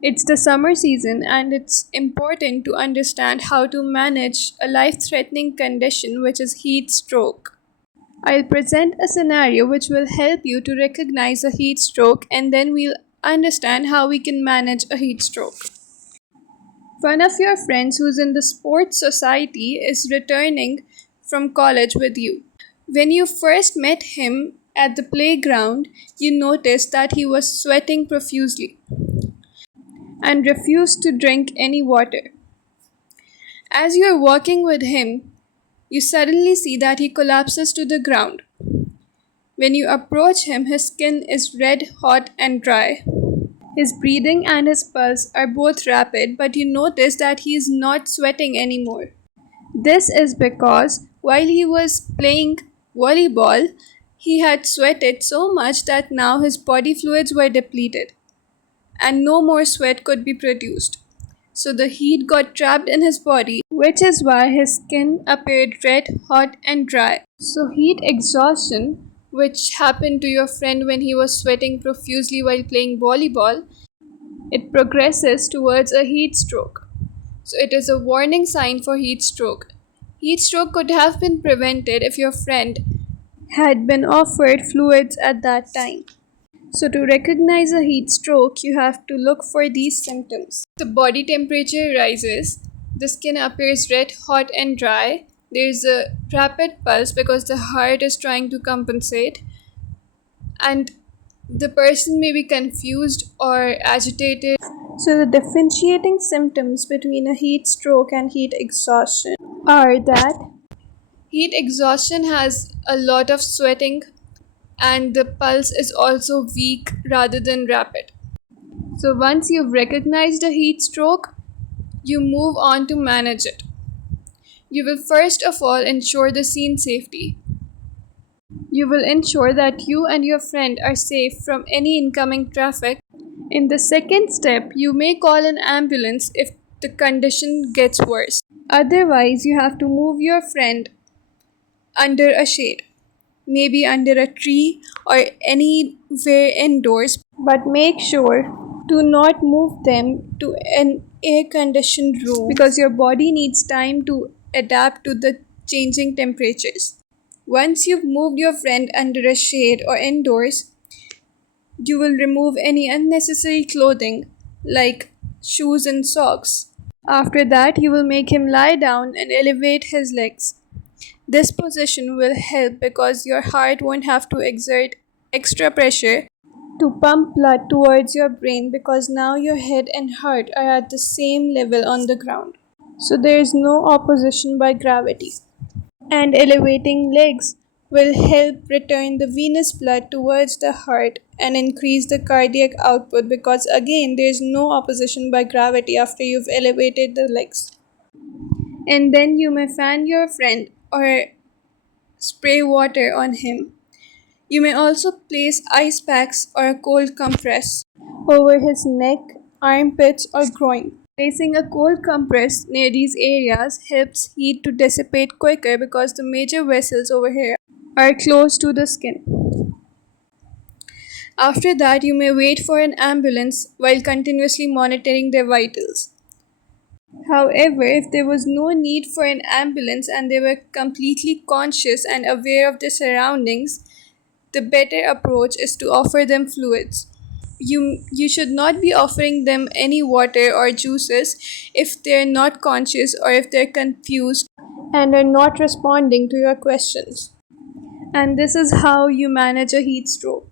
It's the summer season, and it's important to understand how to manage a life threatening condition, which is heat stroke. I'll present a scenario which will help you to recognize a heat stroke, and then we'll understand how we can manage a heat stroke. One of your friends who's in the sports society is returning from college with you. When you first met him at the playground, you noticed that he was sweating profusely and refused to drink any water. As you are walking with him, you suddenly see that he collapses to the ground. When you approach him, his skin is red, hot, and dry. His breathing and his pulse are both rapid, but you notice that he is not sweating anymore. This is because while he was playing volleyball, he had sweated so much that now his body fluids were depleted and no more sweat could be produced. So the heat got trapped in his body, which is why his skin appeared red, hot, and dry. So, heat exhaustion, which happened to your friend when he was sweating profusely while playing volleyball, it progresses towards a heat stroke. So, it is a warning sign for heat stroke. Heat stroke could have been prevented if your friend had been offered fluids at that time. So, to recognize a heat stroke, you have to look for these symptoms. The body temperature rises, the skin appears red, hot, and dry. There is a rapid pulse because the heart is trying to compensate, and the person may be confused or agitated. So, the differentiating symptoms between a heat stroke and heat exhaustion are that heat exhaustion has a lot of sweating, and the pulse is also weak rather than rapid. So, once you've recognized a heat stroke, you move on to manage it. You will first of all ensure the scene safety. You will ensure that you and your friend are safe from any incoming traffic. In the second step, you may call an ambulance if the condition gets worse. Otherwise, you have to move your friend under a shade, maybe under a tree or anywhere indoors, but make sure to not move them to an air conditioned room because your body needs time to adapt to the changing temperatures. Once you've moved your friend under a shade or indoors, you will remove any unnecessary clothing like shoes and socks. After that, you will make him lie down and elevate his legs. This position will help because your heart won't have to exert extra pressure to pump blood towards your brain because now your head and heart are at the same level on the ground. So there is no opposition by gravity. And elevating legs will help return the venous blood towards the heart and increase the cardiac output because again there is no opposition by gravity after you've elevated the legs. And then you may fan your friend or spray water on him. You may also place ice packs or a cold compress over his neck, armpits, or groin. Placing a cold compress near these areas helps heat to dissipate quicker because the major vessels over here are close to the skin. After that, you may wait for an ambulance while continuously monitoring their vitals. However, if there was no need for an ambulance and they were completely conscious and aware of their surroundings, the better approach is to offer them fluids. You should not be offering them any water or juices if they're not conscious or if they're confused and are not responding to your questions. And this is how you manage a heat stroke.